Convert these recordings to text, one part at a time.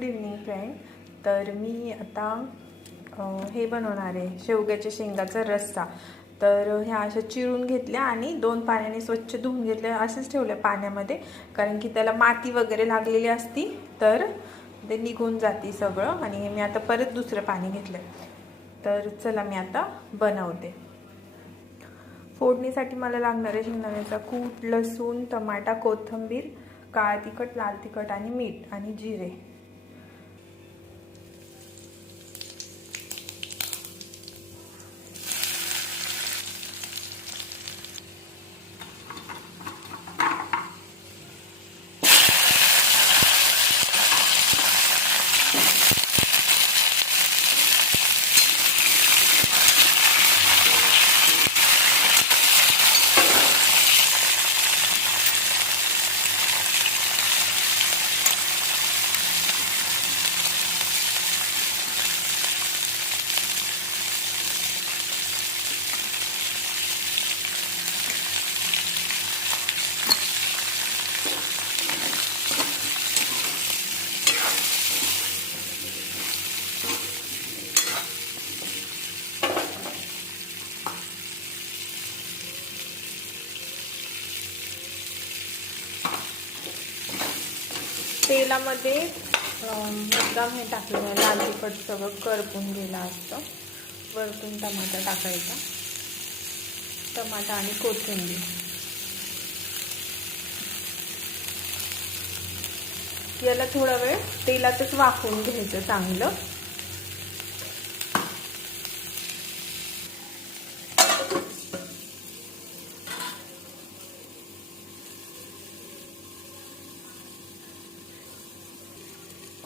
Good evening friend. तर मी आता हे बनवणार आहे शेवग्याच्या शेंगाचा रस्सा. तर ह्या अशा चिरून घेतल्या आणि 2 पाण्याने स्वच्छ धुवून घेतल्या, असेच ठेवल्या पाण्यामध्ये, कारण की त्याला माती वगैरे लागलेली असती तर ते निघून जाते सगळं. आणि मी आता परत दुसरं पाणी घेतलं. तर चला मी आता बनवते. फोडणीसाठी मला लागणार आहे शेंगदाण्याचा कूट, लसूण, टमाटा, कोथिंबीर, काळा तिखट, लाल तिखट आणि मीठ आणि जिरे. तेलामध्ये मुद्दाम हे टाकलेलं लाल तिखट सगळं करपून गेलं असतं. वरतून टमाटा टाकायचा, टमाटा आणि कोथिंबीर. याला थोडा वेळ तेलातच वाफवून घ्यायचं चांगलं.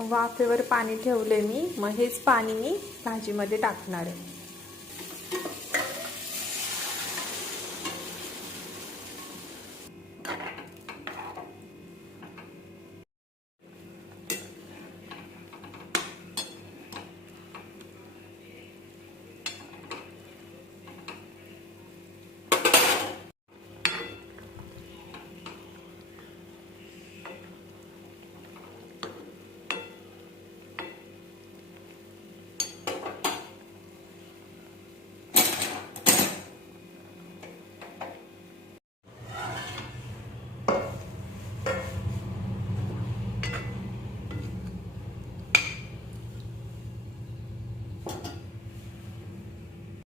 वाफेवर पाणी ठेवले मी, मग हेच पाणी मी भाजीमध्ये टाकणार आहे.